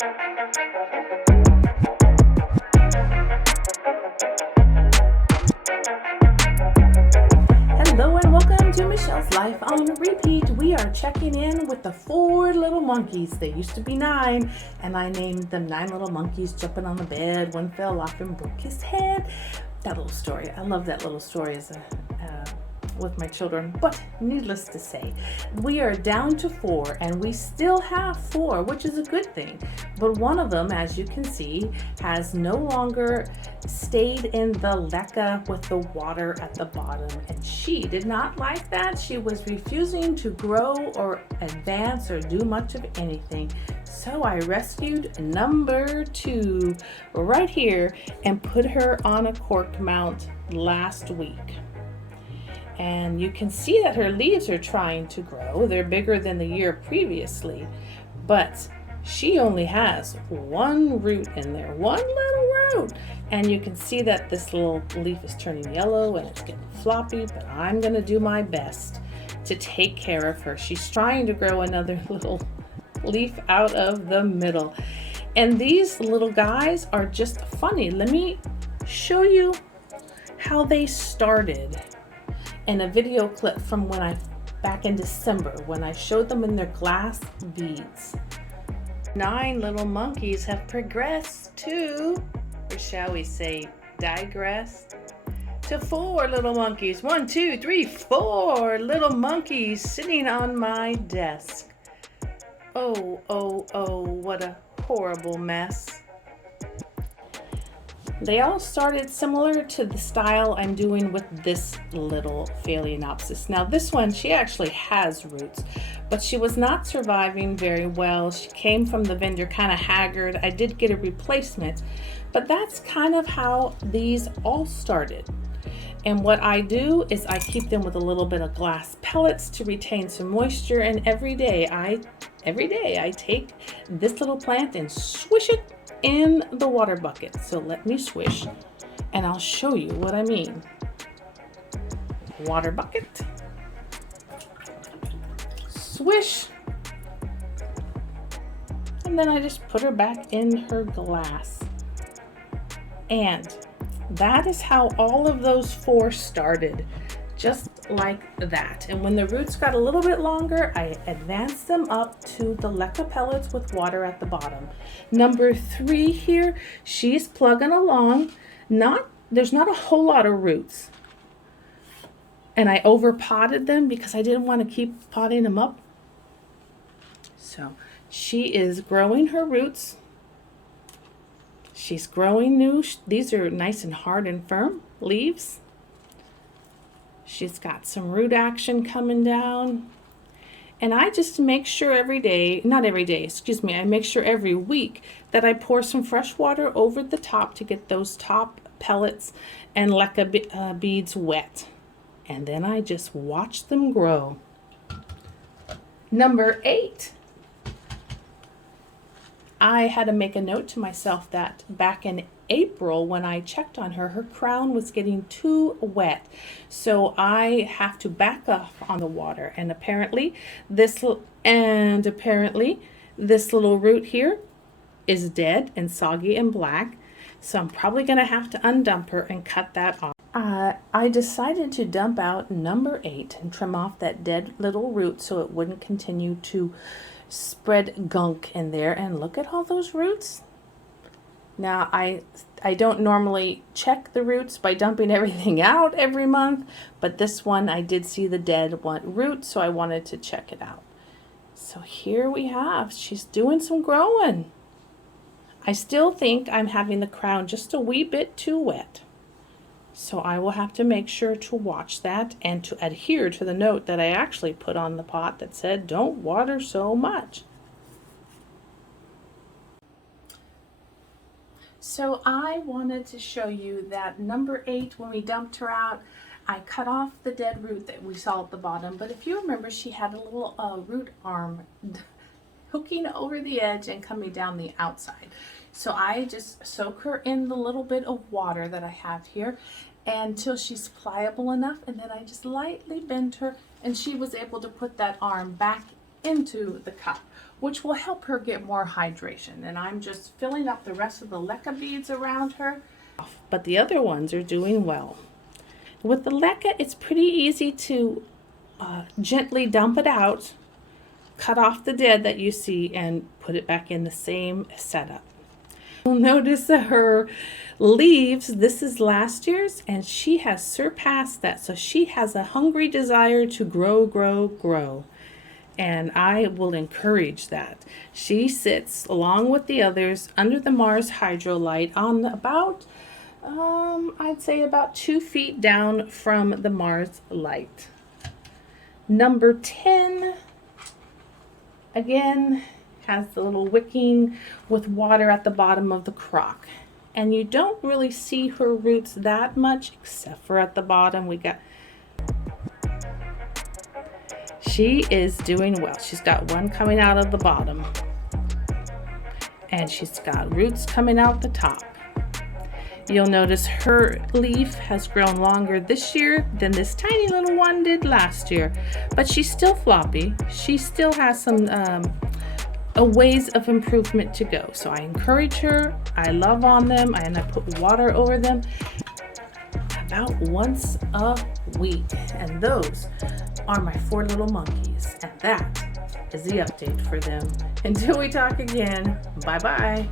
Hello and welcome to Michelle's Life on Repeat. We are checking in with the 4 little monkeys. They used to be 9, and I named them 9 little monkeys jumping on the bed. One fell off and broke his head. That little story. I love that little story with my children, but needless to say, we are down to 4, and we still have 4, which is a good thing. But one of them, as you can see, has no longer stayed in the lecca with the water at the bottom, and she did not like that. She was refusing to grow or advance or do much of anything. So I rescued number 2 right here and put her on a cork mount last week. And you can see that her leaves are trying to grow. They're bigger than the year previously, but she only has 1 root in there, 1 little root. And you can see that this little leaf is turning yellow and it's getting floppy, but I'm gonna do my best to take care of her. She's trying to grow another little leaf out of the middle. And these little guys are just funny. Let me show you how they started in a video clip from back in December when I showed them in their glass beads. 9 little monkeys have progressed to, or shall we say digressed, to 4 little monkeys. 1, 2, 3, 4 little monkeys sitting on my desk. Oh, oh, oh, what a horrible mess. They all started similar to the style I'm doing with this little Phalaenopsis. Now this one, she actually has roots, but she was not surviving very well. She came from the vendor kind of haggard. I did get a replacement, but that's kind of how these all started. And what I do is I keep them with a little bit of glass pellets to retain some moisture, and every day I take this little plant and swish it in the water bucket. So let me swish and I'll show you what I mean. Water bucket, swish, and then I just put her back in her glass. And that is how all of those 4 started, just like that. And when the roots got a little bit longer, I advanced them up to the lecca pellets with water at the bottom. Number 3 here, she's plugging along. There's not a whole lot of roots. And I over potted them because I didn't want to keep potting them up. So she is growing her roots. She's growing new. These are nice and hard and firm leaves. She's got some root action coming down. And I just make sure I make sure every week that I pour some fresh water over the top to get those top pellets and lecca beads wet. And then I just watch them grow. Number 8. I had to make a note to myself that back in April when I checked on her, her crown was getting too wet. So I have to back off on the water. And apparently this little root here is dead and soggy and black. So I'm probably going to have to undump her and cut that off. I decided to dump out number 8 and trim off that dead little root so it wouldn't continue to spread gunk in there. And look at all those roots. Now I don't normally check the roots by dumping everything out every month, but this one I did see the dead root, so I wanted to check it out. So here we have, she's doing some growing. I still think I'm having the crown just a wee bit too wet. So I will have to make sure to watch that and to adhere to the note that I actually put on the pot that said, don't water so much. So I wanted to show you that number 8, when we dumped her out, I cut off the dead root that we saw at the bottom. But if you remember, she had a little root arm hooking over the edge and coming down the outside. So I just soak her in the little bit of water that I have here until she's pliable enough, and then I just lightly bend her, and she was able to put that arm back into the cup. which will help her get more hydration. And I'm just filling up the rest of the lecca beads around her. But the other ones are doing well. With the lecca, it's pretty easy to gently dump it out, cut off the dead that you see, and put it back in the same setup. You'll notice that her leaves, this is last year's, and she has surpassed that. So she has a hungry desire to grow, grow, grow. And I will encourage that. She sits along with the others under the Mars Hydrolite on about, I'd say about 2 feet down from the Mars light. Number 10, again, has the little wicking with water at the bottom of the crock. And you don't really see her roots that much, except for at the bottom. She is doing well. She's got one coming out of the bottom. And she's got roots coming out the top. You'll notice her leaf has grown longer this year than this tiny little one did last year. But she's still floppy. She still has some a ways of improvement to go. So I encourage her. I love on them, and I put water over them about once a week. And those are my 4 little monkeys. And that is the update for them. Until we talk again, bye-bye.